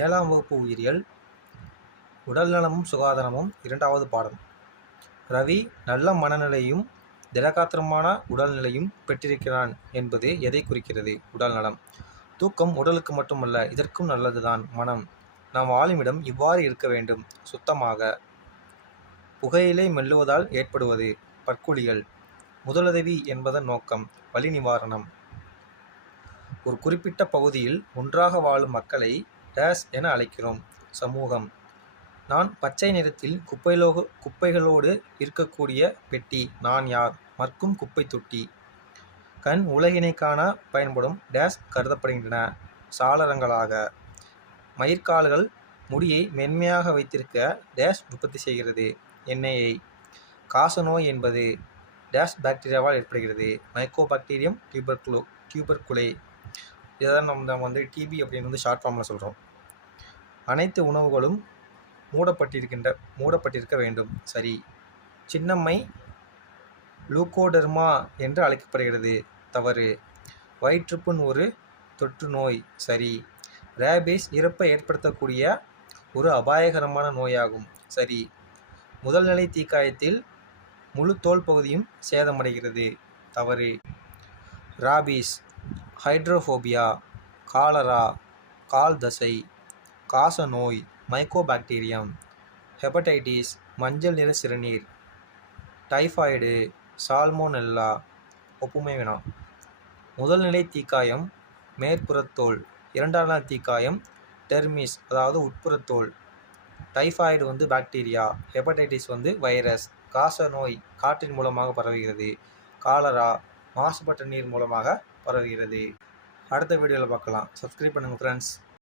7ஆம் வகுப்பு உயிரியல் உடல்நலமும் சுகாதாரமும் 2வது பாடம். ரவி நல்ல மனநிலையும் திடகாத்திரமான உடல்நிலையும் பெற்றிருக்கிறான் என்பது எதை குறிக்கிறது? உடல்நலம். தூக்கம் உடலுக்கு மட்டுமல்ல, இதற்கும் நல்லதுதான். மனம். நாம் வாழுமிடம் இவ்வாறு இருக்க வேண்டும். சுத்தமாக. புகையிலை மெல்லுவதால் ஏற்படுவது. பற்குழிகள். முதலுதவி என்பதன் நோக்கம் வலி நிவாரணம். ஒரு குறிப்பிட்ட பகுதியில் ஒன்றாக வாழும் மக்களை டேஸ் என அழைக்கிறோம். சமூகம். நான் பச்சை நிறத்தில் குப்பைகளோடு இருக்கக்கூடிய பெட்டி. நான் யார்? மற்கும் குப்பை தொட்டி. கண் உலகினை காண பயன்படும் டேஸ் கருதப்படுகின்றன. சாளரங்களாக. மயிர்கால்கள் முடியை மென்மையாக வைத்திருக்க டேஸ் உற்பத்தி செய்கிறது. எண்ணெயை. காசநோய் என்பது டேஸ் பாக்டீரியாவால் ஏற்படுகிறது. மைக்கோபாக்டீரியம் டியூபர்குலே. இதான் நம்ம டிபி அப்படின்னு ஷார்ட் ஃபார்மில் சொல்கிறோம். அனைத்து உணவுகளும் மூடப்பட்டிருக்க வேண்டும். சரி. சின்னம்மை லூகோடெர்மா என்று அழைக்கப்படுகிறது. தவறு. வயிற்றுப்புண் ஒரு தொற்று நோய். சரி. ரேபீஸ் இறப்பை ஏற்படுத்தக்கூடிய ஒரு அபாயகரமான நோயாகும். சரி. முதல்நிலை தீக்காயத்தில் முழு தோல் பகுதியும் சேதமடைகிறது. தவறு. ராபீஸ், ஹைட்ரோஃபோபியா, காலரா, கால் தசை, காசநோய், மைக்கோபாக்டீரியம், ஹெபடைட்டிஸ், மஞ்சள் நிற சிறுநீர், டைபாய்டு, சால்மோனெல்லா. ஒப்புமை வினா. முதல்நிலை தீக்காயம் மேற்புறத்தோல். 2ஆம் நிலை தீக்காயம் டெர்மிஸ், அதாவது உட்புறத்தோல். Typhoid bacteria. Hepatitis virus. காசநோய் காற்றின் மூலமாக பரவுகிறது. காலரா மாசுபட்ட நீர் மூலமாக பரவுகிறது. அடுத்த வீடியோவில் பார்க்கலாம். சப்ஸ்கிரைப் பண்ணுங்கள் ஃப்ரெண்ட்ஸ்.